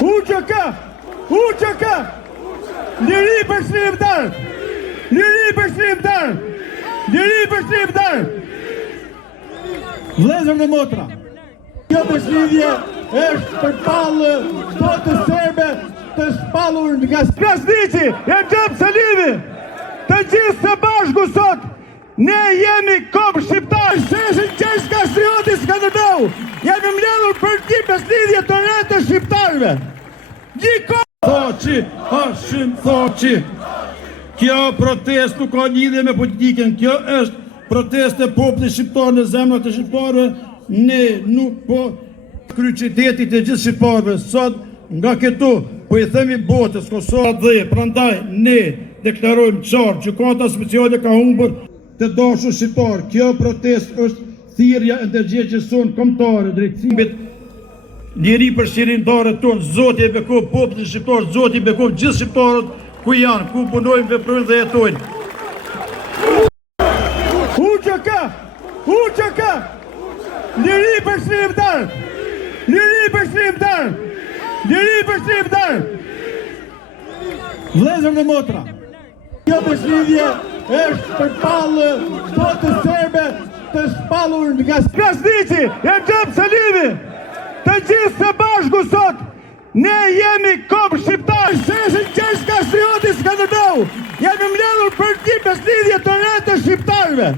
UÇK! Liri për shqiptar! Liri për shqiptar! Liri për shqiptar! Vëllezër dhe motra, kjo bashkëlidhje është përballë botës serbe të shpallur nga Krasniqi, Recep Salimi. Të gjithë së bashku sot ne jemi kom shqiptar. Sheshin Qesh Kastrioti Skënderbeu. Jemi mbledhur për një bashkëlidhje të re të shqiptarëve. Thoçi. Kjo protest nuk ka lidhje me politikën, kjo është protest e popullit shqiptar në zemrat e shqiptarëve. Ne nuk po kryqitetit e gjithë shqiptarëve. Sot nga këtu po i themi botës Kosovë dhe prandaj ne deklarojmë qartë gjykata speciale ka humbur të dashur shqiptar. Kjo protest është thirrja e ndërgjegjës sonë kombëtare drejtësimit. Liri për shqirimtarët tonë, Zoti e bekon popullin shqiptar, Zoti e bekon gjithë shqiptarët ku janë, ku punojnë, veprojnë dhe jetojnë. UÇK! Liri për shqirimtarët! Liri për shqirimtarët! Liri për shqirimtarët! Vëllezër dhe motra, kjo bashkëlidhje është përballë botës serbe të shpallur nga Krasniqi, Recep Salimi. Të gjithë së bashku sot ne jemi kom shqiptar. Sheshin Qesh Kastrioti Skënderbeu. Jemi mbledhur për një bashkëlidhje të re të shqiptarëve.